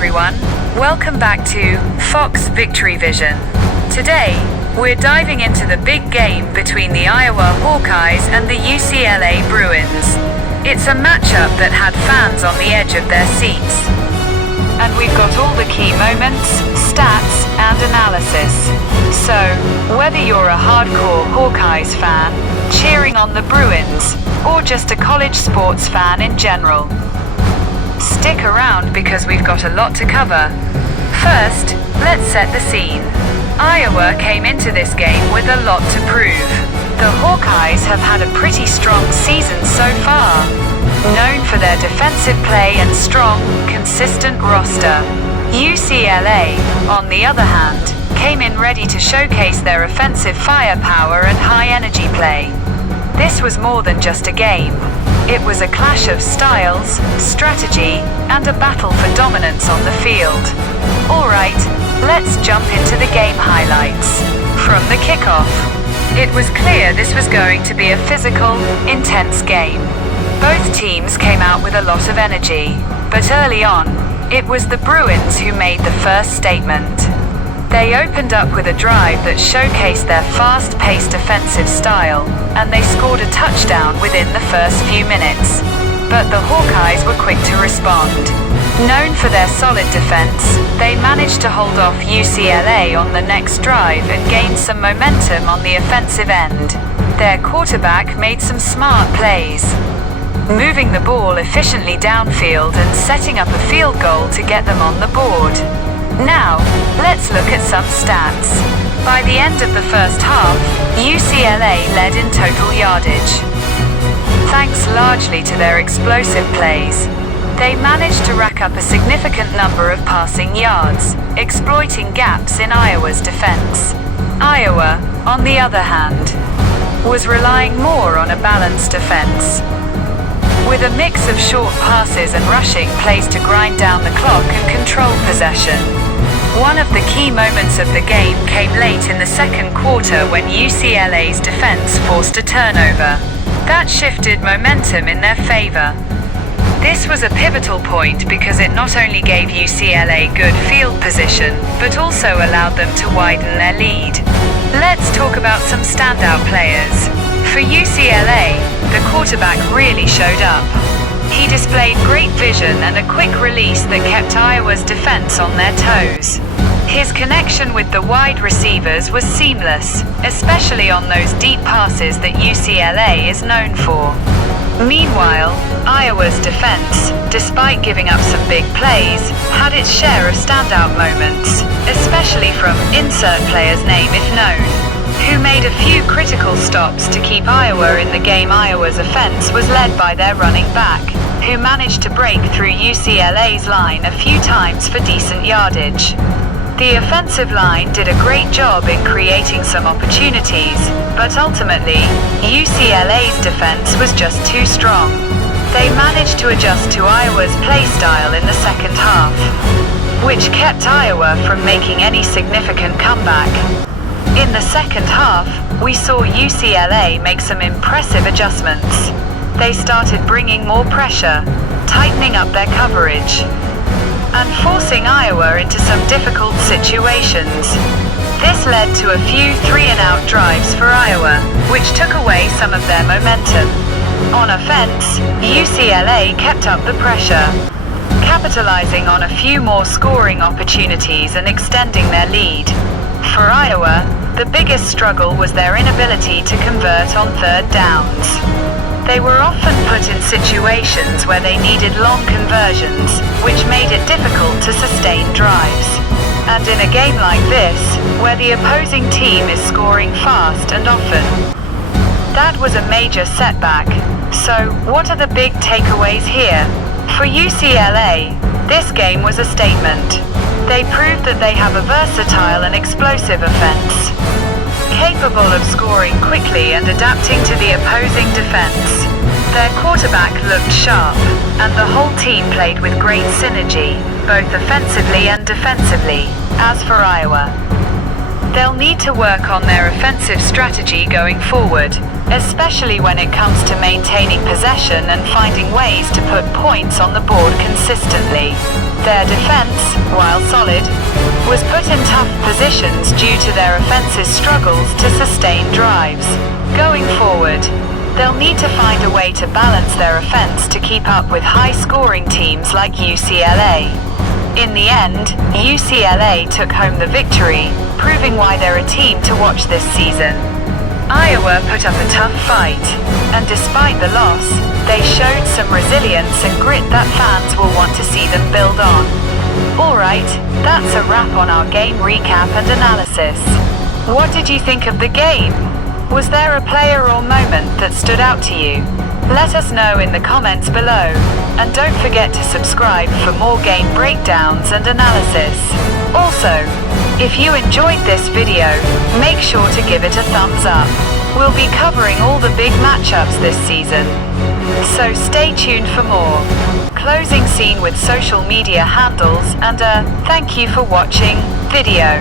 everyone. Welcome back to Fox Victory Vision. Today, we're diving into the big game between the Iowa Hawkeyes and the UCLA Bruins. It's a matchup that had fans on the edge of their seats. And we've got all the key moments, stats, and analysis. So, whether you're a hardcore Hawkeyes fan, cheering on the Bruins, or just a college sports fan in general, stick around because we've got a lot to cover. First, let's set the scene. Iowa came into this game with a lot to prove. The Hawkeyes have had a pretty strong season so far, known for their defensive play and strong, consistent roster. UCLA, on the other hand, came in ready to showcase their offensive firepower and high-energy play. This was more than just a game. It was a clash of styles, strategy, and a battle for dominance on the field. Alright, let's jump into the game highlights. From the kickoff, it was clear this was going to be a physical, intense game. Both teams came out with a lot of energy, but early on, it was the Bruins who made the first statement. They opened up with a drive that showcased their fast-paced offensive style, and they scored a touchdown within the first few minutes. But the Hawkeyes were quick to respond. Known for their solid defense, they managed to hold off UCLA on the next drive and gain some momentum on the offensive end. Their quarterback made some smart plays, moving the ball efficiently downfield and setting up a field goal to get them on the board. Now, let's look at some stats. By the end of the first half, UCLA led in total yardage. Thanks largely to their explosive plays, they managed to rack up a significant number of passing yards, exploiting gaps in Iowa's defense. Iowa, on the other hand, was relying more on a balanced defense, with a mix of short passes and rushing plays to grind down the clock and control possession. One of the key moments of the game came late in the second quarter when UCLA's defense forced a turnover. That shifted momentum in their favor. This was a pivotal point because it not only gave UCLA good field position, but also allowed them to widen their lead. Let's talk about some standout players. For UCLA, the quarterback really showed up. He displayed great vision and a quick release that kept Iowa's defense on their toes. His connection with the wide receivers was seamless, especially on those deep passes that UCLA is known for. Meanwhile, Iowa's defense, despite giving up some big plays, had its share of standout moments, especially from insert player's name if known, who made a few critical stops to keep Iowa in the game. Iowa's offense was led by their running back, who managed to break through UCLA's line a few times for decent yardage. The offensive line did a great job in creating some opportunities, but ultimately, UCLA's defense was just too strong. They managed to adjust to Iowa's play style in the second half, which kept Iowa from making any significant comeback. In the second half, we saw UCLA make some impressive adjustments. They started bringing more pressure, tightening up their coverage, and forcing Iowa into some difficult situations. This led to a few three-and-out drives for Iowa, which took away some of their momentum. On offense, UCLA kept up the pressure, capitalizing on a few more scoring opportunities and extending their lead. For Iowa, the biggest struggle was their inability to convert on third downs. They were often put in situations where they needed long conversions, which made it difficult to sustain drives. And in a game like this, where the opposing team is scoring fast and often, that was a major setback. So, what are the big takeaways here? For UCLA, this game was a statement. They proved that they have a versatile and explosive offense, capable of scoring quickly and adapting to the opposing defense. Their quarterback looked sharp, and the whole team played with great synergy, both offensively and defensively. As for Iowa, they'll need to work on their offensive strategy going forward, especially when it comes to maintaining possession and finding ways to put points on the board consistently. Their defense, while solid, was put in tough positions due to their offense's struggles to sustain drives. Going forward, they'll need to find a way to balance their offense to keep up with high-scoring teams like UCLA. In the end, UCLA took home the victory, proving why they're a team to watch this season. Iowa put up a tough fight, and despite the loss, they showed some resilience and grit that fans will want to see them build on. Alright, that's a wrap on our game recap and analysis. What did you think of the game? Was there a player or moment that stood out to you? Let us know in the comments below, and don't forget to subscribe for more game breakdowns and analysis. Also, if you enjoyed this video, make sure to give it a thumbs up. We'll be covering all the big matchups this season, so stay tuned for more. Closing scene with social media handles and a thank you for watching video.